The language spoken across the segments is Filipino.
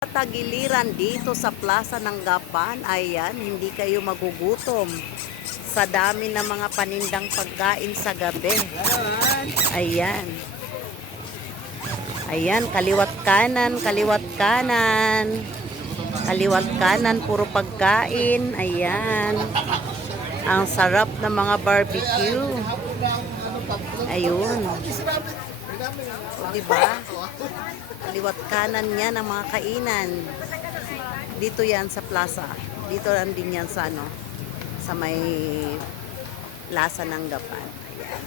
Tagiliran dito sa Plaza ng Gapan, ayan, hindi kayo magugutom sa dami ng mga panindang pagkain sa gabi. Ayan. Ayan, kaliwat kanan, kaliwat kanan. Kaliwat kanan, puro pagkain. Ayan. Ang sarap ng mga barbecue. Ayun. O, diba? Kaliwat kanan yan ang mga kainan. Dito yan sa plaza. Dito lang din yan sa ano, sa may Plaza ng Gapan. Ayan.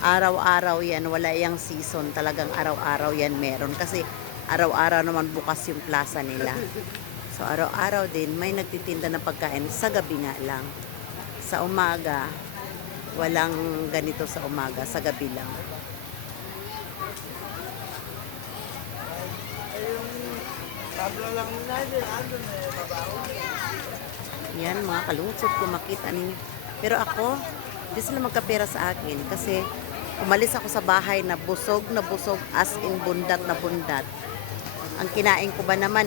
Araw-araw yan, wala yang season. Talagang araw-araw yan meron. Kasi araw-araw naman bukas yung plaza nila. So araw-araw din may nagtitinda ng pagkain. Sa gabi nga lang. Sa umaga, walang ganito sa umaga. Sa gabi lang. Yan mga kalungsod kung makita ninyo. Pero ako, hindi sila magkapera sa akin kasi umalis ako sa bahay na busog as in bundat na bundat. Ang kinain ko ba naman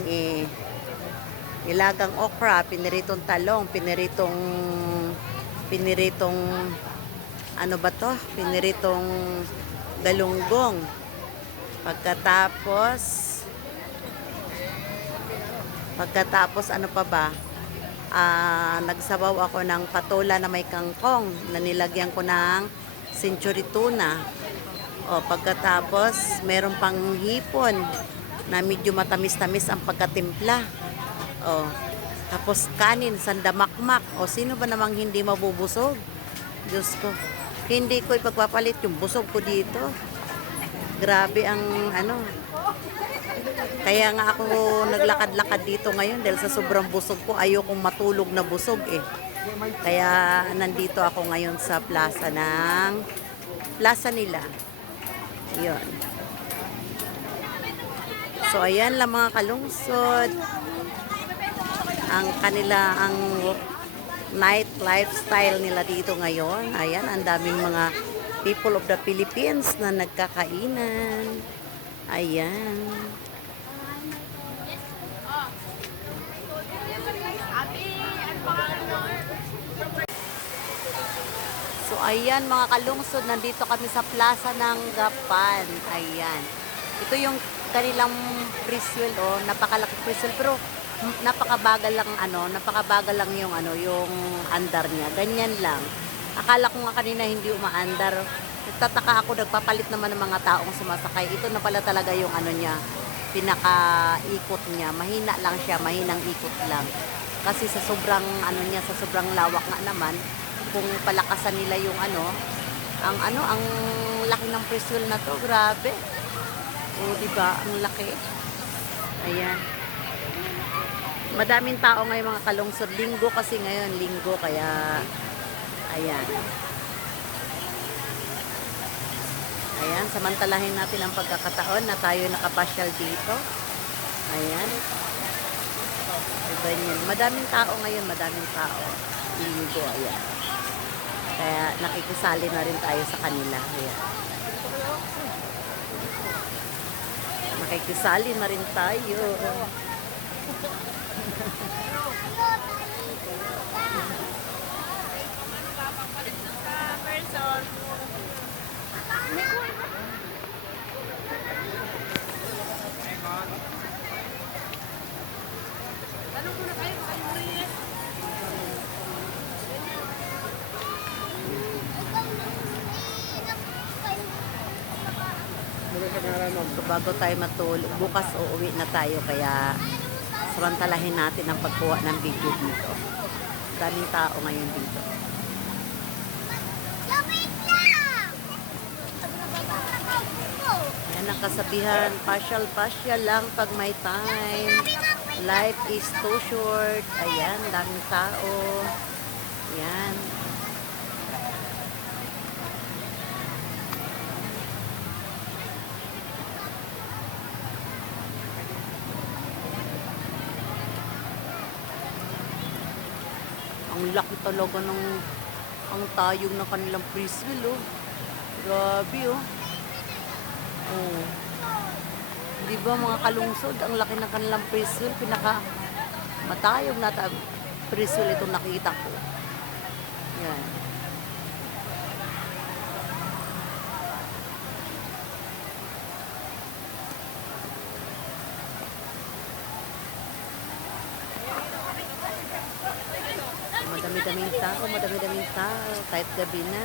nilagang okra, piniritong talong, piniritong ano ba to? Piniritong galunggong. Pagkatapos ano pa ba? Nagsabaw ako ng patola na may kangkong na nilagyan ko ng century tuna. O, pagkatapos meron pang hipon na medyo matamis-tamis ang pagkatimpla. O, tapos kanin, sandamakmak. O, sino ba namang hindi mabubusog? Diyos ko. Hindi ko ipagpapalit yung busog ko dito. Grabe ang ano. Kaya nga ako naglakad-lakad dito ngayon dahil sa sobrang busog ko, ayokong matulog na busog eh. Kaya nandito ako ngayon sa plaza nila. Yun. So ayan lang mga kalungsod. Ang night lifestyle nila dito ngayon. Ayan, ang daming mga people of the Philippines na nagkakainan. Ayan. So ayan mga kalungsod, nandito kami sa Plaza ng Gapan. Ayan. Ito yung kanilang preswell napakalaki preswell pero napakabagal lang yung yung andar niya. Ganyan lang. Akala ko nga kanina hindi umaandar. Nagtataka ako, nagpapalit naman ng mga taong sumasakay. Ito na pala talaga yung niya, pinaka-ikot niya. Mahina lang siya, mahinang ikot lang. Kasi sa sobrang niya, sa sobrang lawak nga naman, kung palakasan nila yung ang laki ng preswell na to, grabe. O, diba? Ang laki. Ayan. Madaming tao ngayon mga kalungsod. Linggo kasi ngayon, kaya ayan. Ayan, samantalahin natin ang pagkakataon na tayo nakapasyal dito. Ayan. Diba yun? Madaming tao ngayon, madaming tao. Linggo, ayan. Kaya nakikisali na rin tayo sa kanila. Ayan. Nakikisali na rin tayo. So bago tayo matulog, bukas uuwi na tayo kaya samantalahin natin ang pagkuha ng video dito. Daming tao ngayon dito. Ayan ang kasabihan, pasyal-pasyal lang pag may time. Life is too short. Ayan, daming tao. Ayan. Ang laki talaga ng ang tayong ng kanilang preswell, oh. Grabe, oh. Oh. Di ba mga kalungsod, ang laki ng kanilang presyo, pinaka matayog na presyo itong nakita ko. Yan. Madami-daming tao, kahit gabi na.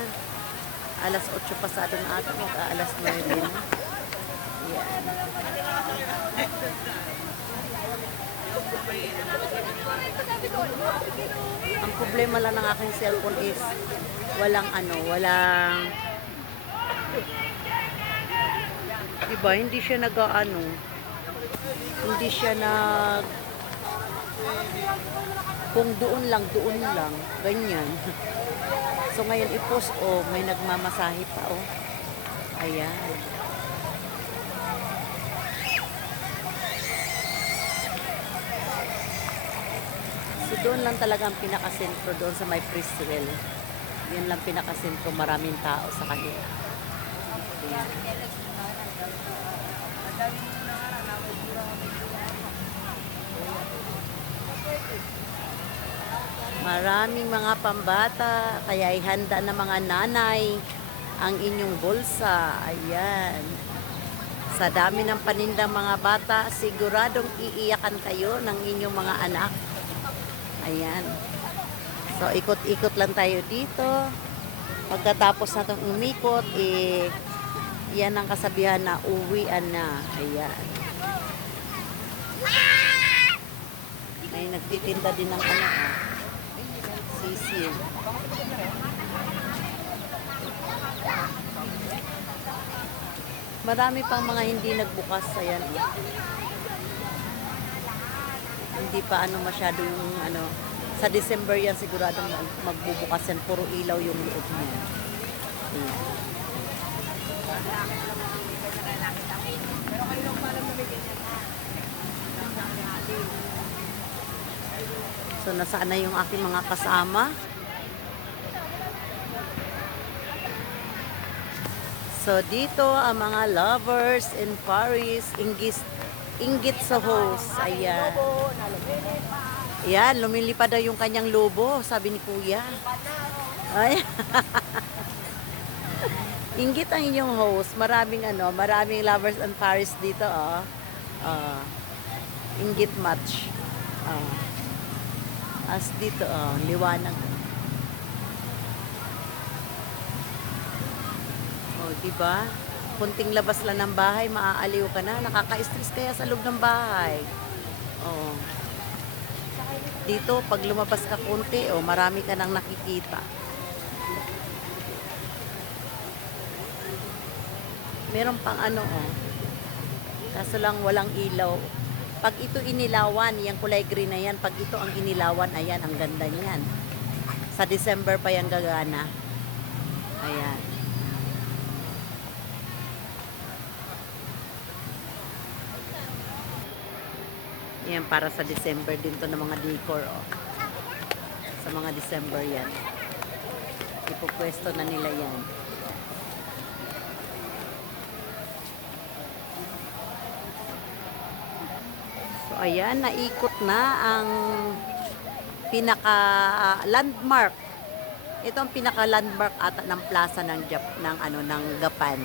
Alas 8 pasado na ata, mag-aalas 9 na. Yan. Ang problema lang ng aking cellphone is walang diba, hindi siya hindi siya kung doon lang, ganyan. So ngayon i-post, may nagmamasahe pa, ayan. So doon lang talaga ang pinakasentro, doon sa may Priswell. Yan lang pinakasentro, maraming tao sa kanila. Ayan. Maraming mga pambata, kaya ihanda na mga nanay ang inyong bulsa. Ayan. Sa dami ng panindang mga bata, siguradong iiyakan kayo ng inyong mga anak. Ayan. So, ikot-ikot lang tayo dito. Pagkatapos na itong umikot, yan ang kasabihan na uwian na. Ayan. May nagtitinda din ng sisil. Marami pang mga hindi nagbukas. Ayan. Hindi pa masyado yung sa December yan siguradong magbubukas yan. Puro ilaw yung loob niya. Ayan. So, nasaan na yung aking mga kasama? So, dito ang mga lovers in Paris, inggit sa host. Ayan. Ayan, lumilipad daw yung kanyang lobo, sabi ni Kuya. Ay. Inggit ang inyong host. Maraming lovers in Paris dito, inggit match. As dito, liwanag. Diba? Kunting labas lang ng bahay, maaaliw ka na. Nakaka-stress kaya sa loob ng bahay. Dito, pag lumabas ka kunti, marami ka nang nakikita. Meron pang kaso lang walang ilaw. Pag ito inilawan, yung kulay green na yan, pag ito ang inilawan, ayan, ang ganda niyan. Sa December pa yan gagana. Ayan. Yan, para sa December din to ng mga decor, sa mga December yan. Ipupwesto na nila yan. So, ayan, naikot na ang pinaka-landmark. Ito ang pinaka-landmark ata ng plaza ng Gapan.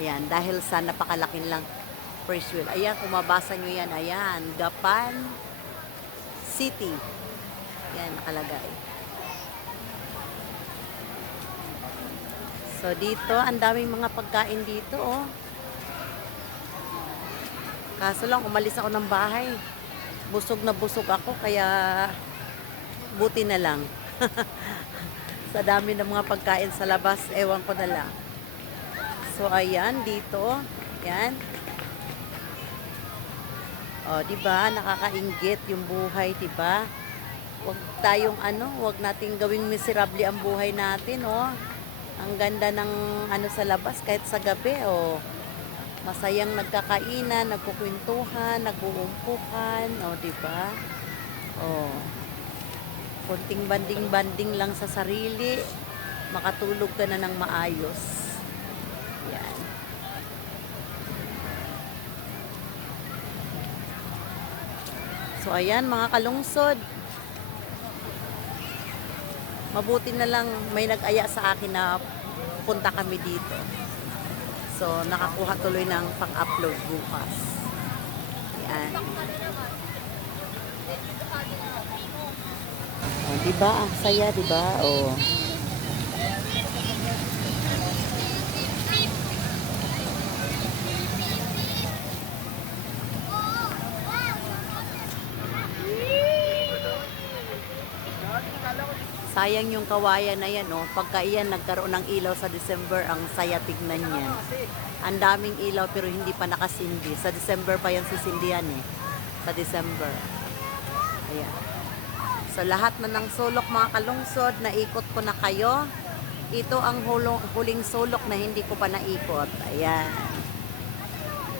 Ayan, dahil sa napakalaking lang Priswell. Ayan, kung mabasa nyo yan, ayan, Gapan City. Ayan, nakalagay. So, dito, ang daming mga pagkain dito, Kaso lang, umalis ako ng bahay. Busog na busog ako, kaya buti na lang. Sa dami ng mga pagkain sa labas, ewan ko na lang. So, ayan, dito. Ayan. Diba? Nakakainggit yung buhay, diba? Huwag nating gawing miserable ang buhay natin, Ang ganda ng sa labas, kahit sa gabi, Masayang nagkakainan, nagkukwentuhan, nag-uumpukan, diba? Konting banding-banding lang sa sarili, makatulog ka na ng maayos. Yan. So ayan mga kalungsod, mabuti na lang may nag-aya sa akin na punta kami dito. So nakakuha tuloy ng pang-upload bukas. Ayan. Oh, diba? Ang saya, diba? Oh. Sayang yung kawayan na yan, oh. Pagka iyan nagkaroon ng ilaw sa December, ang saya tignan yan. Ang daming ilaw pero hindi pa nakasindi. Sa December pa yan sisindihan eh. Sa December. Ayan. So lahat na ng sulok mga kalungsod, naikot ko na kayo. Ito ang huling sulok na hindi ko pa naikot. Ayan.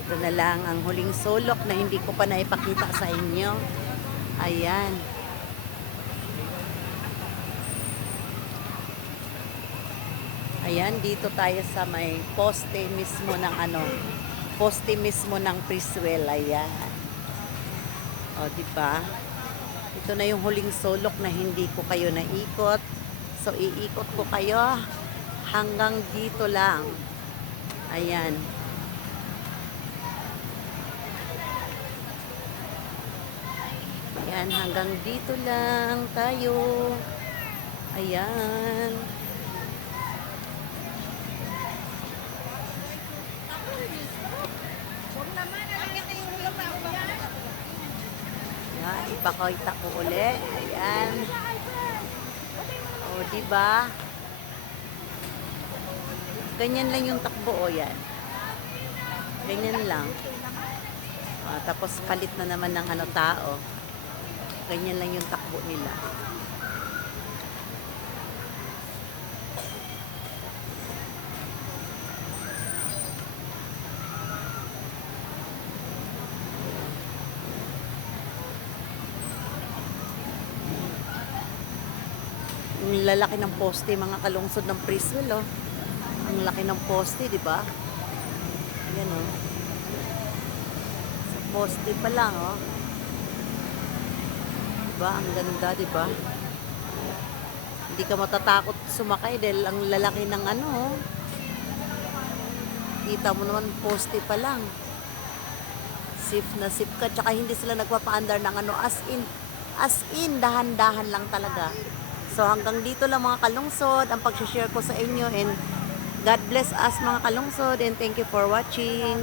Ito na lang ang huling sulok na hindi ko pa naipakita sa inyo. Ayan. Ayan, dito tayo sa may poste mismo ng poste mismo ng Criswell. Ayan. O, diba? Ito na yung huling sulok na hindi ko kayo naikot. So, iikot ko kayo hanggang dito lang. Ayan. Ayan, hanggang dito lang tayo. Ayan. Ayan, ipakita ko uli. Ayan. O, diba? Ganyan lang yung takbo, o yan. Ganyan lang. Tapos palit na naman ng tao. Ganyan lang yung takbo nila. Ang lalaki ng poste, mga kalungsod ng Criswell, oh. Ang laki ng poste, di ba? Ayan, oh. Sa poste pa lang, oh. Diba? Ang ganda, di ba? Hindi ka matatakot sumakay dahil ang lalaki ng oh. Kita mo naman, poste pa lang. Safe na safe ka. Tsaka hindi sila nagpapaandar ng as in, dahan-dahan lang talaga. So hanggang dito lang mga kalungsod ang pag-share ko sa inyo, and God bless us mga kalungsod, and thank you for watching.